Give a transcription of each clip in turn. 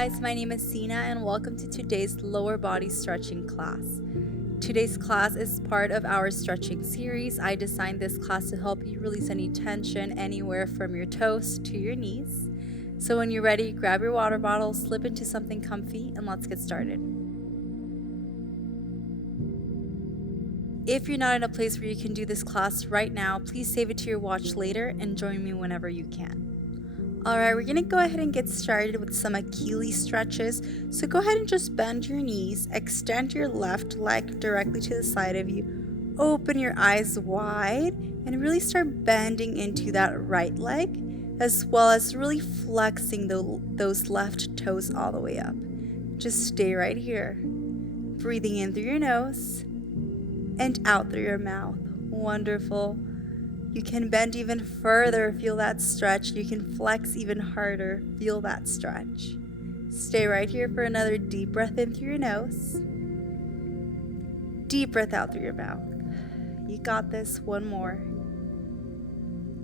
guys, my name is Sinah and welcome to today's lower body stretching class. Today's class is part of our stretching series. I designed this class to help you release any tension anywhere from your toes to your knees. So when you're ready, grab your water bottle, slip into something comfy, and let's get started. If you're not in a place where you can do this class right now, please save it to your watch later and join me whenever you can. Alright, we're going to go ahead and get started with some Achilles stretches. So go ahead and just bend your knees, extend your left leg directly to the side of you, open your eyes wide, and really start bending into that right leg, as well as really flexing those left toes all the way up. Just stay right here, breathing in through your nose and out through your mouth. Wonderful. You can bend even further, feel that stretch. You can flex even harder, feel that stretch. Stay right here for another deep breath in through your nose. Deep breath out through your mouth. You got this, one more.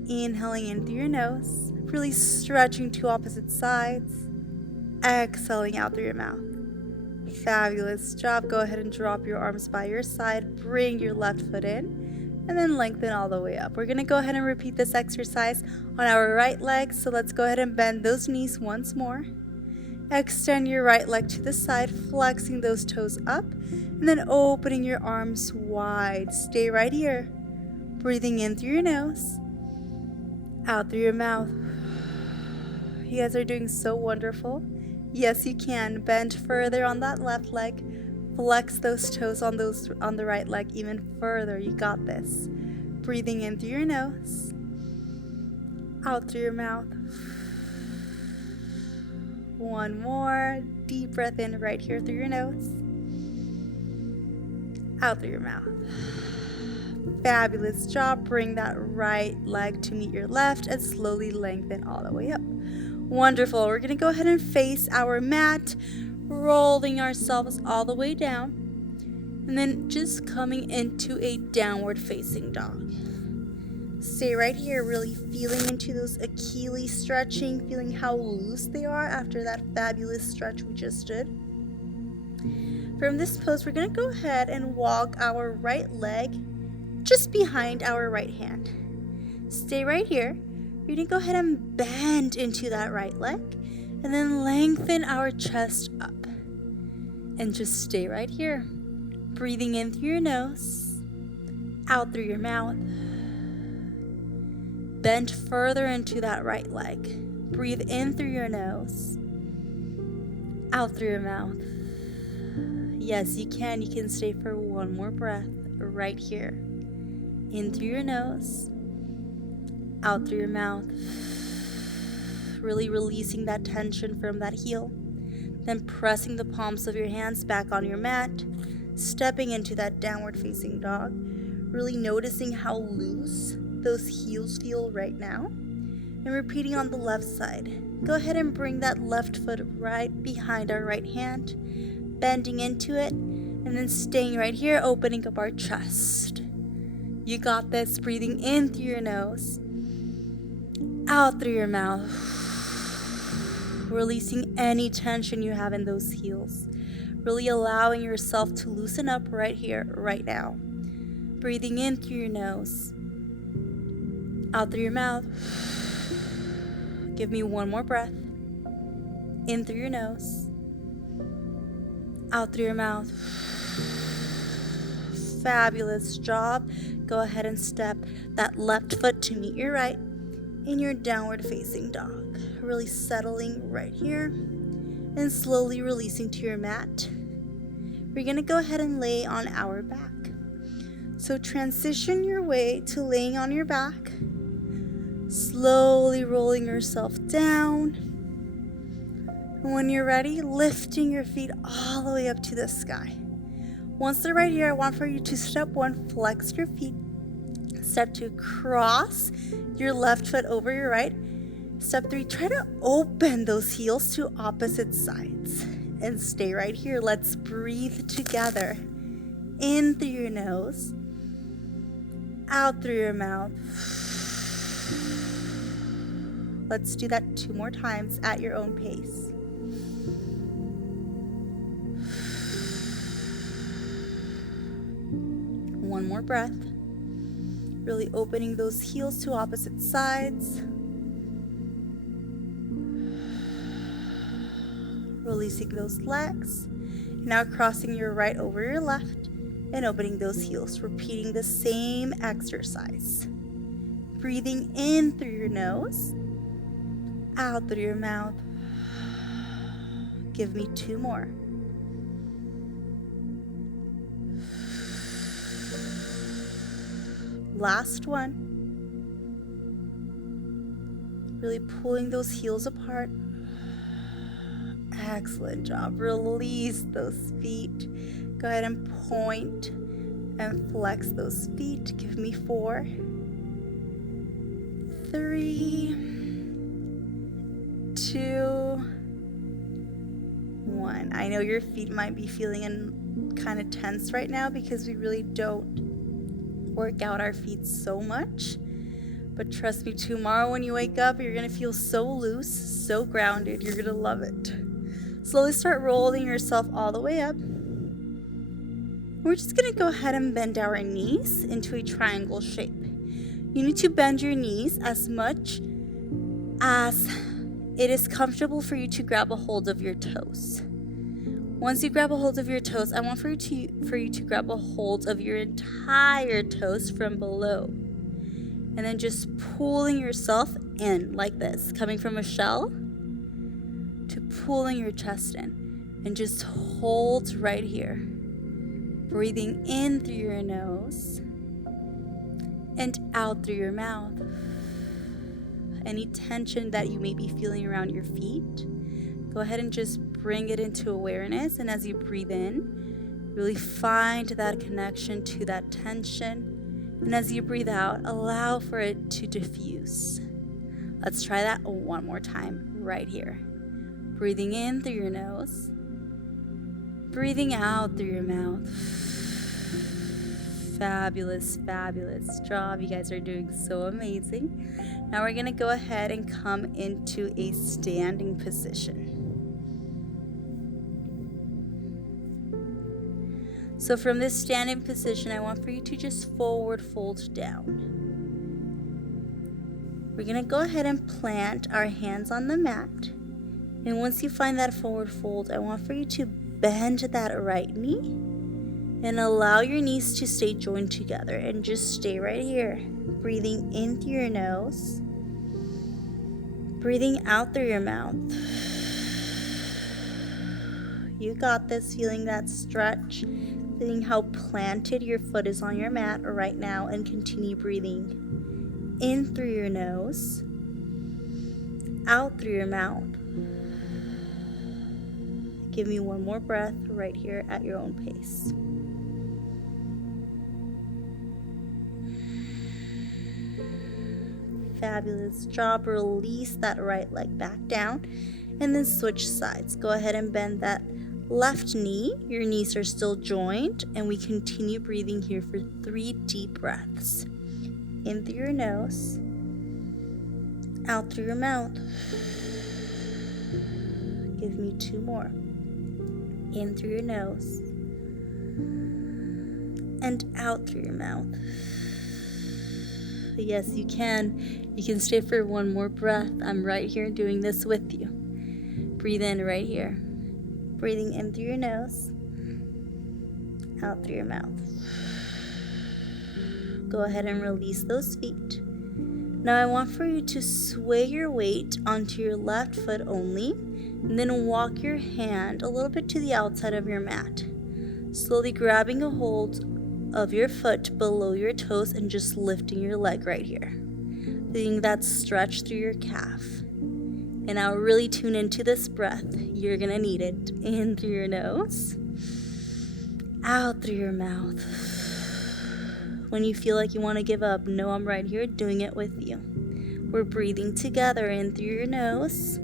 Inhaling in through your nose, really stretching to opposite sides. Exhaling out through your mouth. Fabulous job. Go ahead and drop your arms by your side. Bring your left foot in. And then lengthen all the way up. We're going to go ahead and repeat this exercise on our right leg. So let's go ahead and bend those knees once more. Extend your right leg to the side, flexing those toes up. And then opening your arms wide. Stay right here. Breathing in through your nose. Out through your mouth. You guys are doing so wonderful. Yes, you can. Bend further on that left leg. Flex those toes on the right leg even further. You got this. Breathing in through your nose, out through your mouth. One more. Deep breath in right here through your nose, out through your mouth. Fabulous job. Bring that right leg to meet your left and slowly lengthen all the way up. Wonderful. We're going to go ahead and face our mat, rolling ourselves all the way down, and then just coming into a downward facing dog. Stay right here, really feeling into those Achilles stretching, feeling how loose they are after that fabulous stretch we just did. From this pose, we're going to go ahead and walk our right leg just behind our right hand. Stay right here. We're going to go ahead and bend into that right leg, and then lengthen our chest up. And just stay right here. Breathing in through your nose, out through your mouth. Bend further into that right leg. Breathe in through your nose, out through your mouth. Yes, you can. You can stay for one more breath right here. In through your nose, out through your mouth. Really releasing that tension from that heel. Then pressing the palms of your hands back on your mat, stepping into that downward facing dog, really noticing how loose those heels feel right now. And repeating on the left side. Go ahead and bring that left foot right behind our right hand, bending into it, and then staying right here, opening up our chest. You got this. Breathing in through your nose, out through your mouth. Releasing any tension you have in those heels. Really allowing yourself to loosen up right here, right now. Breathing in through your nose, out through your mouth. Give me one more breath. In through your nose, out through your mouth. Fabulous job. Go ahead and step that left foot to meet your right in your downward facing dog. Really settling right here and slowly releasing to your mat. We're going to go ahead and lay on our back. So transition your way to laying on your back, slowly rolling yourself down. And when you're ready, lifting your feet all the way up to the sky. Once they're right here, I want for you to step one, flex your feet. Step two, cross your left foot over your right. Step three, try to open those heels to opposite sides. And stay right here. Let's breathe together. In through your nose, out through your mouth. Let's do that 2 more times at your own pace. one more breath. Really opening those heels to opposite sides. Releasing those legs. Now crossing your right over your left and opening those heels. Repeating the same exercise. Breathing in through your nose, out through your mouth. Give me 2 more. Last one. Really pulling those heels apart. Excellent job. Release those feet. Go ahead and point and flex those feet. Give me 4, 3, 2, 1. I know your feet might be feeling kind of tense right now because we really don't work out our feet so much. But trust me, tomorrow when you wake up, you're going to feel so loose, so grounded. You're going to love it. Slowly start rolling yourself all the way up. We're just going to go ahead and bend our knees into a triangle shape. You need to bend your knees as much as it is comfortable for you to grab a hold of your toes. Once you grab a hold of your toes, I want for you to grab a hold of your entire toes from below. And then just pulling yourself in like this, coming from a shell to pulling your chest in. And just hold right here. Breathing in through your nose and out through your mouth. Any tension that you may be feeling around your feet, go ahead and just bring it into awareness. And as you breathe in, really find that connection to that tension. And as you breathe out, allow for it to diffuse. Let's try that one more time right here. Breathing in through your nose. Breathing out through your mouth. Fabulous, fabulous job. You guys are doing so amazing. Now we're going to go ahead and come into a standing position. So from this standing position, I want for you to just forward fold down. We're going to go ahead and plant our hands on the mat. And once you find that forward fold, I want for you to bend that right knee and allow your knees to stay joined together and just stay right here. Breathing in through your nose, breathing out through your mouth. You got this. Feeling that stretch, feeling how planted your foot is on your mat right now, and continue breathing in through your nose, out through your mouth. Give me one more breath right here at your own pace. Fabulous job. Release that right leg back down and then switch sides. Go ahead and bend that left knee. Your knees are still joined, and we continue breathing here for 3 deep breaths. In through your nose, out through your mouth. Give me 2 more. In through your nose and out through your mouth. Yes, you can. You can stay for 1 more breath. I'm right here doing this with you. Breathe in right here. Breathing in through your nose, out through your mouth. Go ahead and release those feet. Now I want for you to sway your weight onto your left foot only, and then walk your hand a little bit to the outside of your mat. Slowly grabbing a hold of your foot below your toes and just lifting your leg right here. Feeling that stretch through your calf. And now really tune into this breath. You're gonna need it. In through your nose, out through your mouth. When you feel like you want to give up, know I'm right here doing it with you. We're breathing together. In through your nose,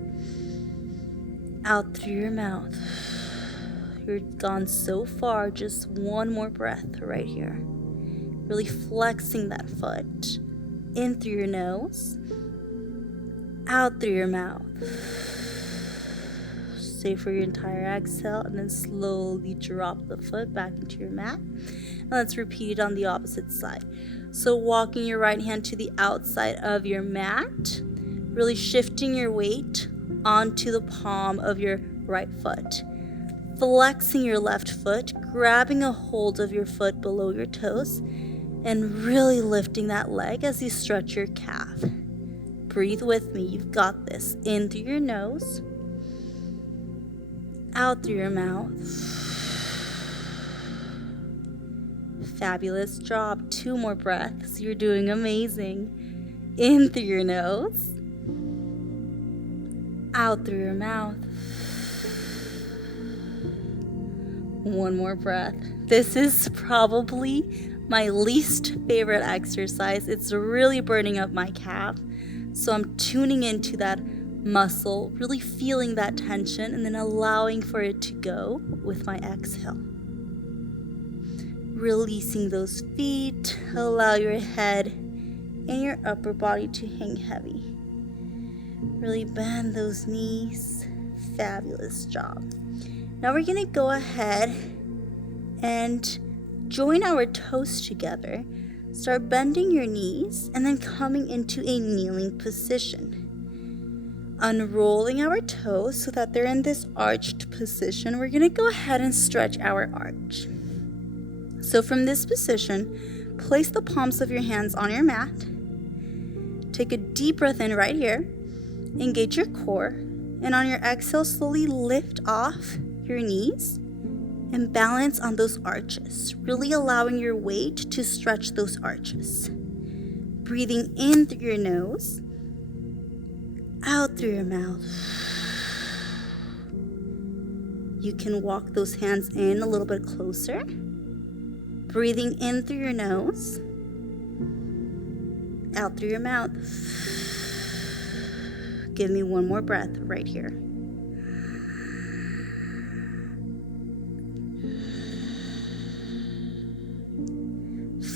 out through your mouth. You're gone so far. Just 1 more breath right here. Really flexing that foot. In through your nose, out through your mouth. Stay for your entire exhale and then slowly drop the foot back into your mat. And let's repeat it on the opposite side. So walking your right hand to the outside of your mat, really shifting your weight onto the palm of your right foot. Flexing your left foot, grabbing a hold of your foot below your toes, and really lifting that leg as you stretch your calf. Breathe with me, you've got this. In through your nose, out through your mouth. Fabulous job. 2 more breaths. You're doing amazing. In through your nose, out through your mouth. 1 more breath. This is probably my least favorite exercise. It's really burning up my calf. So I'm tuning into that muscle, really feeling that tension, and then allowing for it to go with my exhale. Releasing those feet. Allow your head and your upper body to hang heavy. Really bend those knees. Fabulous job. Now we're going to go ahead and join our toes together. Start bending your knees and then coming into a kneeling position. Unrolling our toes so that they're in this arched position. We're going to go ahead and stretch our arch. So from this position, place the palms of your hands on your mat. Take a deep breath in right here. Engage your core. And on your exhale, slowly lift off your knees and balance on those arches, really allowing your weight to stretch those arches. Breathing in through your nose, out through your mouth. You can walk those hands in a little bit closer. Breathing in through your nose, out through your mouth. Give me 1 more breath right here.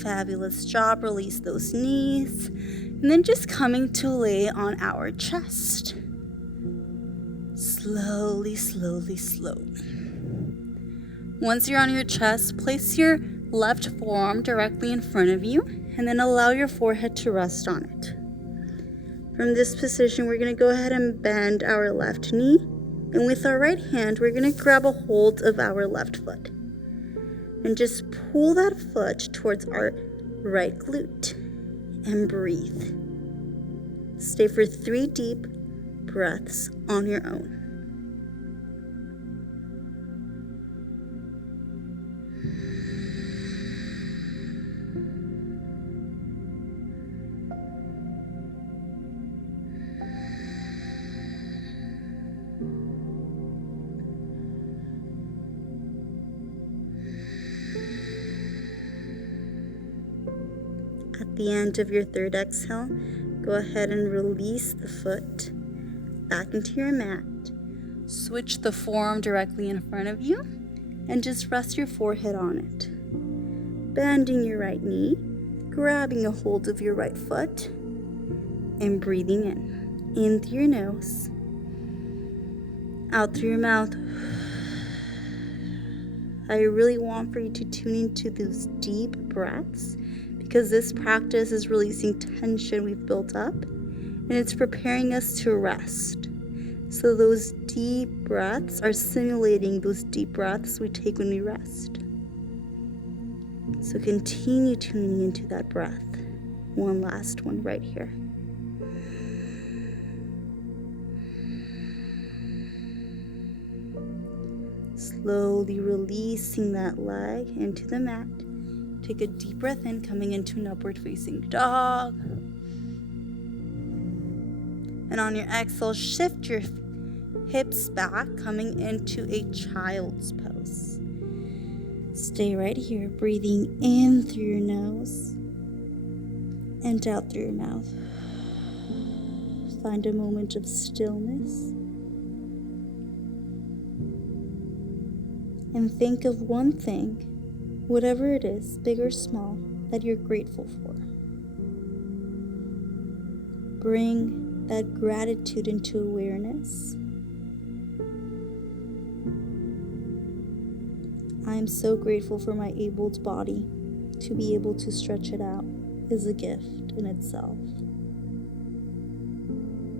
Fabulous job. Release those knees. And then just coming to lay on our chest. Slowly, slowly, slowly. Once you're on your chest, place your left forearm directly in front of you and then allow your forehead to rest on it. From this position, we're going to go ahead and bend our left knee. And with our right hand, we're going to grab a hold of our left foot. And just pull that foot towards our right glute and breathe. Stay for 3 deep breaths on your own. At the end of your 3rd exhale, go ahead and release the foot back into your mat. Switch the forearm directly in front of you and just rest your forehead on it. Bending your right knee, grabbing a hold of your right foot, and breathing in through your nose, out through your mouth. I really want for you to tune into those deep breaths, because this practice is releasing tension we've built up, and it's preparing us to rest. So those deep breaths are simulating those deep breaths we take when we rest. So continue tuning into that breath. 1 last one right here. Slowly releasing that leg into the mat. Take a deep breath in, coming into an upward facing dog. And on your exhale, shift your hips back, coming into a child's pose. Stay right here, breathing in through your nose and out through your mouth. Find a moment of stillness. And think of one thing, whatever it is, big or small, that you're grateful for. Bring that gratitude into awareness. I'm so grateful for my abled body. To be able to stretch it out is a gift in itself.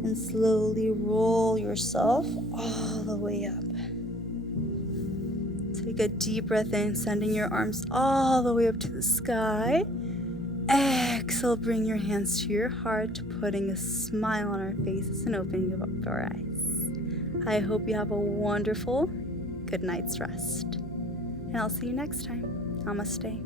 And slowly roll yourself all the way up. Take a deep breath in, sending your arms all the way up to the sky. Exhale, bring your hands to your heart, putting a smile on our faces and opening up our eyes. I hope you have a wonderful good night's rest. And I'll see you next time. Namaste.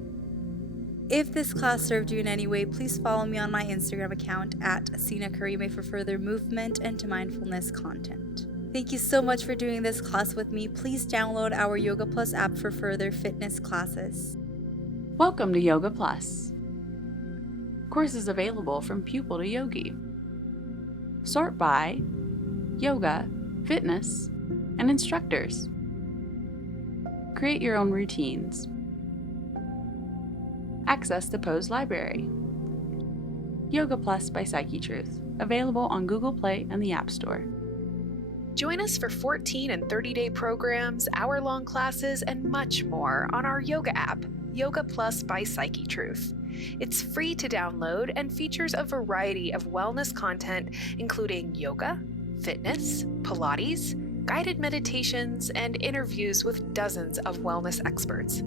If this class served you in any way, please follow me on my Instagram account at Sinah for further movement and mindfulness content. Thank you so much for doing this class with me. Please download our Yoga Plus app for further fitness classes. Welcome to Yoga Plus. Courses available from pupil to yogi. Sort by yoga, fitness, and instructors. Create your own routines. Access the Pose Library. Yoga Plus by Psyche Truth, available on Google Play and the App Store. Join us for 14 and 30-day programs, hour-long classes, and much more on our yoga app, Yoga Plus by Psyche Truth. It's free to download and features a variety of wellness content, including yoga, fitness, Pilates, guided meditations, and interviews with dozens of wellness experts.